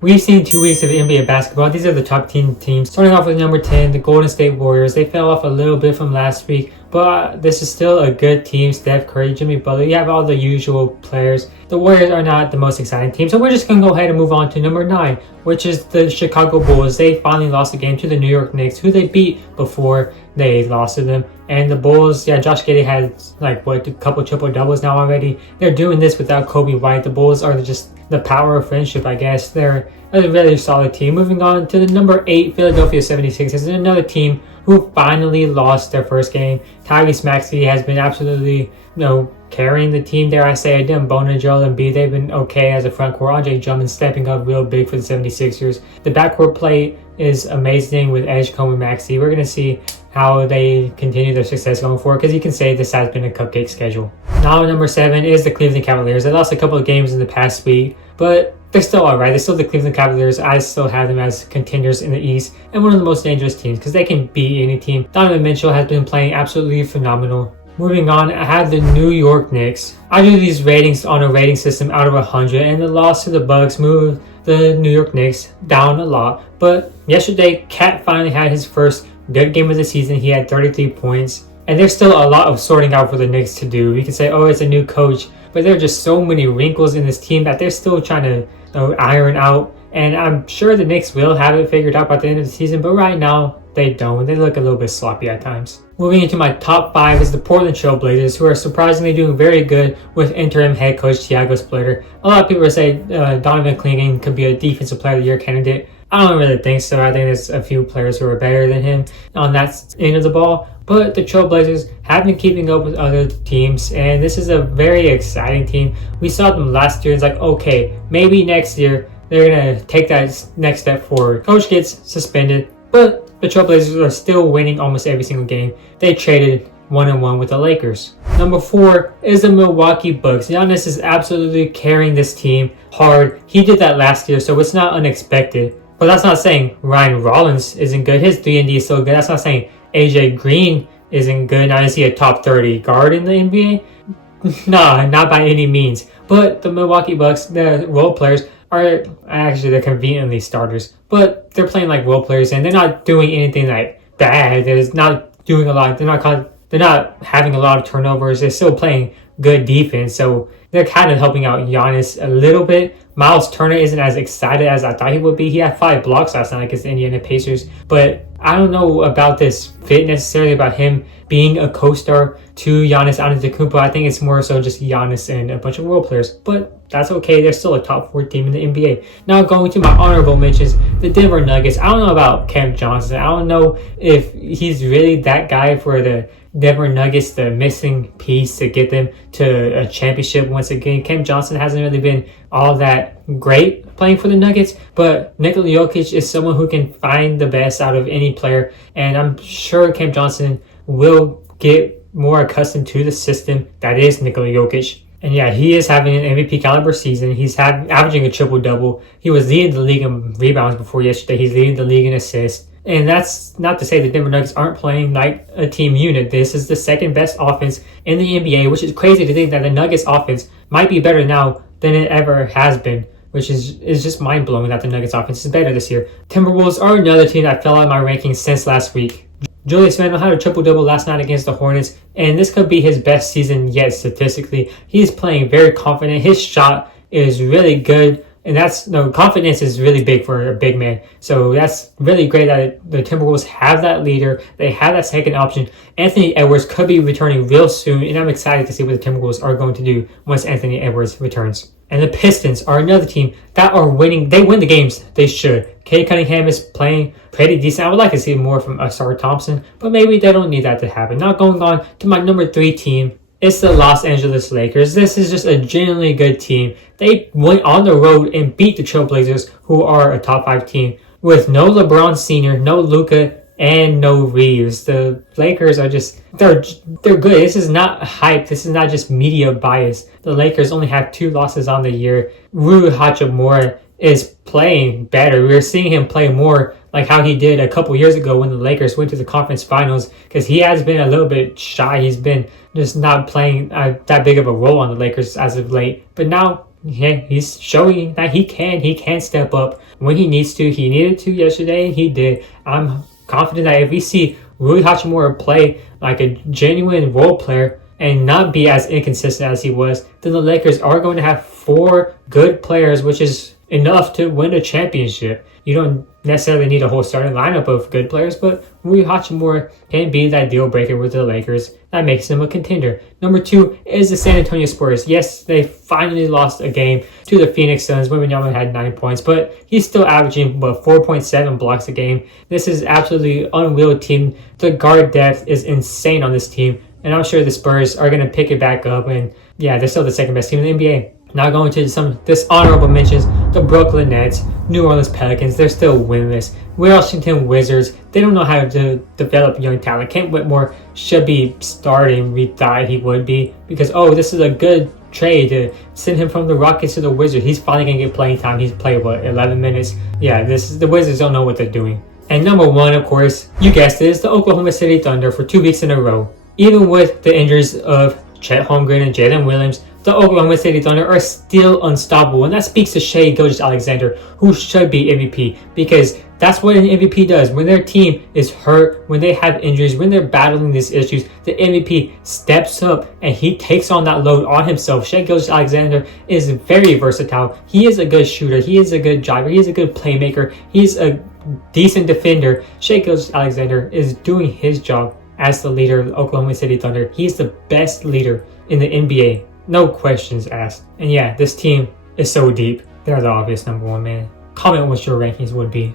We've seen 2 weeks of NBA basketball. These are the top 10 teams. Starting off with number 10, the Golden State Warriors. They fell off a little bit from last week, but this is still a good team. Steph Curry, Jimmy Butler. You have all the usual players. The Warriors are not the most exciting team, so we're just going to go ahead and move on to number 9, which is the Chicago Bulls. They finally lost the game to the New York Knicks, who they beat before they lost to them. And the Bulls, Josh Giddey has a couple triple-doubles now already. They're doing this without Kobe White. The Bulls are just the power of friendship, I guess. They're a really solid team. Moving on to the number 8, Philadelphia 76ers, another team who finally lost their first game. Tyrese Maxey has been absolutely, carrying the team, dare I say. Bono, Joel, and B, they've been okay as a front court. Andre Drummond stepping up real big for the 76ers. The backcourt play is amazing with Edgecombe and Maxey. We're going to see how they continue their success going forward, because you can say this has been a cupcake schedule. Now number 7 is the Cleveland Cavaliers. They lost a couple of games in the past week, but they're still alright. They're still the Cleveland Cavaliers. I still have them as contenders in the East and one of the most dangerous teams because they can beat any team. Donovan Mitchell has been playing absolutely phenomenal. Moving on, I have the New York Knicks. I do these ratings on a rating system out of 100, and the loss to the Bucks moved the New York Knicks down a lot. But yesterday, Cat finally had his first good game of the season. He had 33 points. And there's still a lot of sorting out for the Knicks to do. We can say, it's a new coach, but there are just so many wrinkles in this team that they're still trying to iron out. And I'm sure the Knicks will have it figured out by the end of the season, but right now they don't. They look a little bit sloppy at times. Moving into my top 5 is the Portland Trail Blazers, who are surprisingly doing very good with interim head coach Thiago Splitter. A lot of people say Donovan Clingan could be a Defensive Player of the Year candidate. I don't really think so. I think there's a few players who are better than him on that end of the ball. But the Trailblazers have been keeping up with other teams, and this is a very exciting team. We saw them last year. It's okay, maybe next year they're going to take that next step forward. Coach gets suspended, but the Trailblazers are still winning almost every single game. They traded 1-1 with the Lakers. Number 4 is the Milwaukee Bucks. Giannis is absolutely carrying this team hard. He did that last year, so it's not unexpected. But that's not saying Ryan Rollins isn't good. His 3-and-D is still good. That's not saying AJ Green isn't good. Now, is he a top 30 guard in the NBA? Nah, not by any means. But the Milwaukee Bucks, the role players, are actually they're conveniently starters. But they're playing like role players, and they're not doing anything bad. They're not doing a lot. They're not having a lot of turnovers. They're still playing good defense. So they're kind of helping out Giannis a little bit. Miles Turner isn't as excited as I thought he would be. He had 5 blocks last night against the Indiana Pacers. But I don't know about this fit necessarily, about him being a co-star to Giannis Antetokounmpo. I think it's more so just Giannis and a bunch of role players. But that's okay. They're still a top 4 team in the NBA. Now going to my honorable mentions, the Denver Nuggets. I don't know about Cam Johnson. I don't know if he's really that guy for the Denver Nuggets, the missing piece to get them to a championship once again. Cam Johnson hasn't really been all that great playing for the Nuggets, but Nikola Jokic is someone who can find the best out of any player, and I'm sure Cam Johnson will get more accustomed to the system that is Nikola Jokic. And he is having an MVP caliber season. He's averaging a triple-double. He was leading the league in rebounds before yesterday. He's leading the league in assists. And that's not to say the Denver Nuggets aren't playing like a team unit. This is the second best offense in the NBA, which is crazy to think that the Nuggets offense might be better now than it ever has been, which is just mind-blowing that the Nuggets offense is better this year. Timberwolves are another team that fell out of my rankings since last week. Julius Randle had a triple-double last night against the Hornets, and this could be his best season yet statistically. He's playing very confident. His shot is really good. And confidence is really big for a big man. So that's really great that the Timberwolves have that leader. They have that second option. Anthony Edwards could be returning real soon, and I'm excited to see what the Timberwolves are going to do once Anthony Edwards returns. And the Pistons are another team that are winning. They win the games they should. Cade Cunningham is playing pretty decent. I would like to see more from Ausar Thompson, but maybe they don't need that to happen. Now going on to my number 3 team. It's the Los Angeles Lakers. This is just a genuinely good team. They went on the road and beat the Trailblazers, who are a top 5 team, with no LeBron Sr., no Luka, and no Reeves. The Lakers are they're good. This is not hype. This is not just media bias. The Lakers only have 2 losses on the year. Rui Hachimura is playing better. We're seeing him play more like how he did a couple years ago when the Lakers went to the conference finals, because he has been a little bit shy. He's been just not playing that big of a role on the Lakers as of late. But now yeah, he's showing that he can step up when he needs to. He needed to yesterday, and he did. I'm confident that if we see Rui Hachimura play like a genuine role player and not be as inconsistent as he was, then the Lakers are going to have 4 good players, which is enough to win a championship. You don't necessarily need a whole starting lineup of good players, but Rui Hachimura can be that deal breaker with the Lakers. That makes them a contender. Number 2 is the San Antonio Spurs. Yes, they finally lost a game to the Phoenix Suns. Wembanyama had 9 points, but he's still averaging 4.7 blocks a game. This is absolutely unreal team. The guard depth is insane on this team, and I'm sure the Spurs are going to pick it back up, and yeah, they're still the second best team in the NBA. Now going to some dishonorable mentions, the Brooklyn Nets, New Orleans Pelicans, they're still winless. Washington Wizards, they don't know how to develop young talent. Kent Whitmore should be starting, we thought he would be, because this is a good trade to send him from the Rockets to the Wizards. He's finally going to get playing time. He's played, 11 minutes? Yeah, the Wizards don't know what they're doing. And number 1, of course, you guessed it, is the Oklahoma City Thunder for 2 weeks in a row. Even with the injuries of Chet Holmgren and Jalen Williams, the Oklahoma City Thunder are still unstoppable, and that speaks to Shai Gilgeous-Alexander, who should be MVP, because that's what an MVP does. When their team is hurt, when they have injuries, when they're battling these issues, the MVP steps up and he takes on that load on himself. Shai Gilgeous-Alexander is very versatile. He is a good shooter. He is a good driver. He is a good playmaker. He's a decent defender. Shai Gilgeous-Alexander is doing his job as the leader of the Oklahoma City Thunder. He's the best leader in the NBA. No questions asked. And yeah, this team is so deep. They're the obvious number 1, man. Comment what your rankings would be.